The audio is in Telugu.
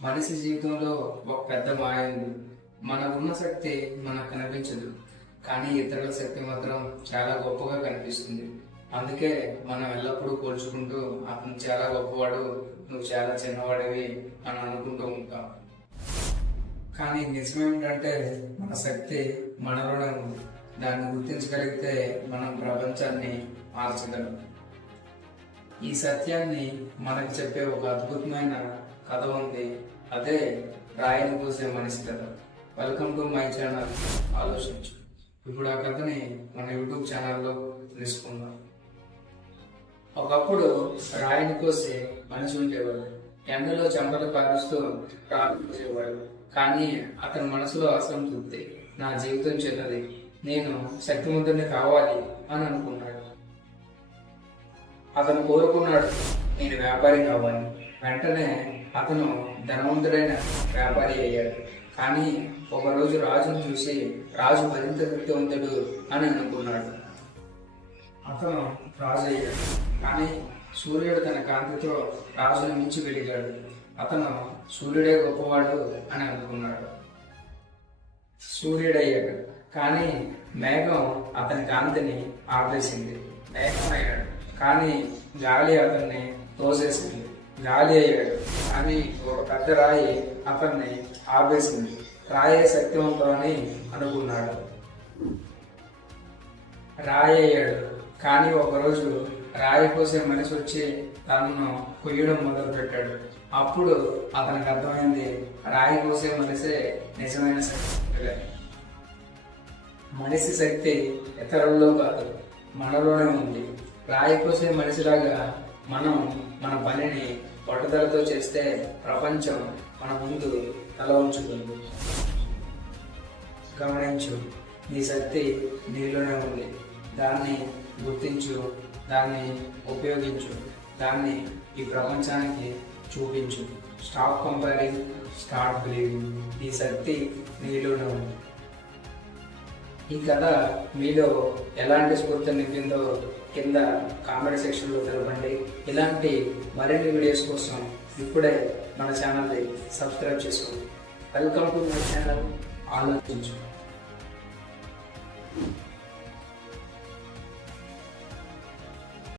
మనిషి జీవితంలో ఒక పెద్ద మాయ ఉంది. మనకున్న శక్తి మనకు కనిపించదు, కానీ ఇతరుల శక్తి మాత్రం చాలా గొప్పగా కనిపిస్తుంది. అందుకే మనం ఎల్లప్పుడూ పోల్చుకుంటూ అతను చాలా గొప్పవాడు, నువ్వు చాలా చిన్నవాడివి అని అనుకుంటూ ఉంటాం. కానీ నిజమేమిటంటే మన శక్తి మనలోనే ఉంది. దాన్ని గుర్తించగలిగితే మనం ప్రపంచాన్ని మార్చగలం. ఈ సత్యాన్ని మనకు చెప్పే ఒక అద్భుతమైన కథ ఉంది. అదే రాయిని పూసే మనిషి కథ. వెల్కమ్ టు మై ఛానల్ ఆలోచించు. ఇప్పుడు ఆ కథని మన యూట్యూబ్ ఛానల్లో తెలుసుకుందాం. ఒకప్పుడు రాయిని కోసే మనిషి ఉండేవాడు. ఎండలో చెమటలు కారుస్తూ ప్రారంభించేవాడు. కానీ అతని మనసులో అసంతృప్తి. నా జీవితం చిన్నది, నేను శక్తివంతుడిని కావాలి అని అనుకున్నాడు. అతను కోరుకున్నాడు, నేను వ్యాపారి కావాలి. వెంటనే అతను ధనవంతుడైన వ్యాపారి అయ్యాడు. కానీ ఒకరోజు రాజును చూసి రాజు మరింత శక్తివంతుడు అని అనుకున్నాడు. అతను రాజు అయ్యాడు. కానీ సూర్యుడు తన కాంతితో రాజును మించి వెలిగాడు. అతను సూర్యుడే గొప్పవాడు అని అనుకున్నాడు. సూర్యుడయ్యాడు, కానీ మేఘం అతని కాంతిని ఆపేసింది. మేఘం అయ్యాడు, కానీ గాలి అతన్ని తోసేసింది. గాలి అయ్యాడు, కానీ ఒక పెద్ద రాయి అతన్ని ఆపేసింది. రాయే శక్తివంతం అని అనుకున్నాడు. రాయి అయ్యాడు, కానీ ఒకరోజు రాయి కోసే మనిషి వచ్చి తనను కొయ్యడం మొదలు పెట్టాడు. అప్పుడు అతనికి అర్థమైంది, రాయి కోసే మనిషే నిజమైన శక్తి. మనిషి శక్తి ఇతరుల్లో కాదు, మనలోనే ఉంది. రాయి కోసే మనిషిలాగా మనం మన పనిని పట్టుదలతో చేస్తే ప్రపంచం మన ముందు తల ఉంచుతుంది. గమనించు, నీ శక్తి నీలోనే ఉంది. దాన్ని గుర్తించు, దాన్ని ఉపయోగించు, దాన్ని ఈ ప్రపంచానికి చూపించు. Stop comparing, start believing. ఈ శక్తి నీలోనే ఉంది. ఈ కథ మీలో ఎలాంటి స్ఫూర్తిని నింపిందో కింద కామెంట్ సెక్షన్లో తెలపండి. ఇలాంటి మరిన్ని వీడియోస్ కోసం ఇప్పుడే మన ఛానల్ని సబ్స్క్రైబ్ చేసుకోండి. వెల్కమ్ టు మై ఛానల్ ఆలోచించు.